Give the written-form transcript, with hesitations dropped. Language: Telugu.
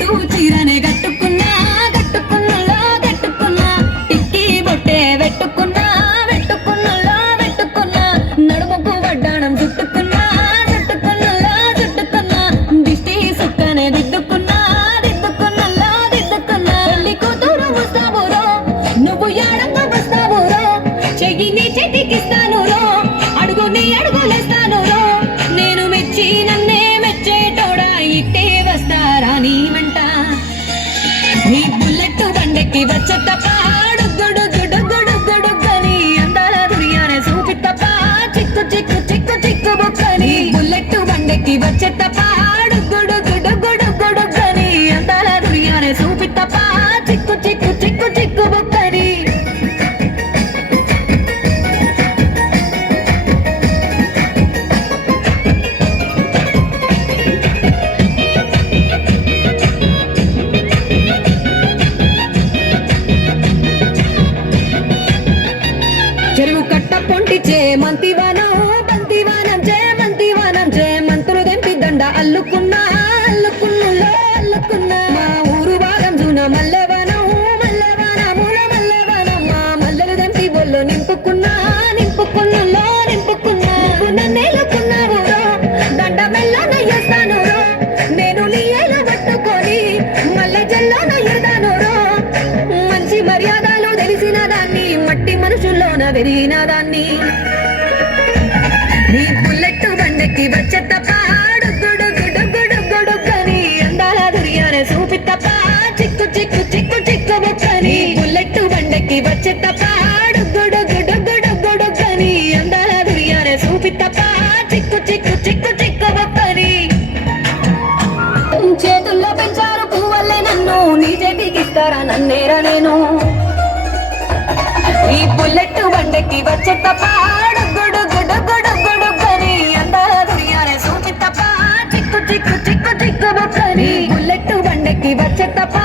పట్టు చీరనే కట్టుకున్నా కట్టుకున్నలో కట్టుకున్నా టిక్కి బొట్టే పెట్టుకున్నా పెట్టుకున్నలో పెట్టుకున్నా నడుముకు వడ్డాణం చుట్టుకున్నా చుట్టుకున్నలో చుట్టుకున్నా దిష్టి సుక్కనే దిద్దుకున్నా దిద్దుకున్నలో దిద్దుకున్నా పెళ్లి కూతురు వస్తావురో నువ్వు ఏడంగా వస్తావురో చెయ్యి నీ చేతికిస్తాను రో అడుగు నీ అడుగులేస్తాను రో నేను మెచ్చి నన్నే మెచ్చేటోడా ఇట్టే వస్తారా నీ వెంట నీ బుల్లెట్ బండెక్కి వచ్చేతప్ప డుగ్గుడుగ్గుడుగ్గుడుగ్గుడుగ్గని అందాల దుర్యానే చూపిత్తప్ప చిక్కు చిక్కు చిక్కు చిక్కు బొక్కని బుల్లెట్ బండెక్కి వచ్చేతప్ప డుగ్గుడుగ్గుడుగ్గుడుగ్గుడుగ్గని అందాల దుర్యానే చూపిత్తప్ప చిక్కు చిక్కు చిక్కు చిక్కు బొక్కని చెరువు కట్ట పొంటిచే మంతివానం బంతివానం చే మంతివానం చే మంతులు తెంపి దండ అల్లుకున్నా అల్లుకున్నులో అల్లుకున్నా మా ఊరు భాగం జూన మల్లెవనం మల్లెవనముల మల్లెవనం మా మల్లెలు తెంపి బొల్లు నింపుకున్నా నింపుకున్నులో నింపుకున్నా నువ్వు నన్నేలుకున్నావు దండ మెల్లో నయ్యేస్తాను నేను నీ ఏలు పట్టుకొని మల్లె జల్లో నయ్యేదాను మంచి మర్యాదలు తెలిసిన దాన్ని మట్టి మనుషుల్లోన పెరిగిన దాన్ని నీ బుల్లెట్ బండెక్కి వచ్చేతప్ప డుగ్గుడుగ్గుడుగ్గుడుగ్గుడుగ్గని అందాల దుర్యానే చూపిత్తప్ప చిక్కు చిక్కు చిక్కు చిక్కు బొక్కని బుల్లెట్ బండెక్కి వచ్చేతప్ప డుగ్గుడుగ్గుడుగ్గుడుగ్గుడుగ్గని అందాల దుర్యానే చూపిత్తప్ప చిక్కు చిక్కు చిక్కు చిక్కు బొక్కని చేతుల్లో పెంచారు పువ్వల్లే నన్ను నీ చేతికిస్తారా నన్నేరా నేను ఈ బుల్లెట్ బండెక్కి వచ్చేతప్ప డుగ్గుడుగ్గుడుగ్గుడుగ్గుడుగ్గని అందాల దుర్యానే చూపిత్తప్ప చిక్కు చిక్కు చిక్కు చిక్కు బొక్కని బుల్లెట్ బండెక్కి వచ్చేతప్ప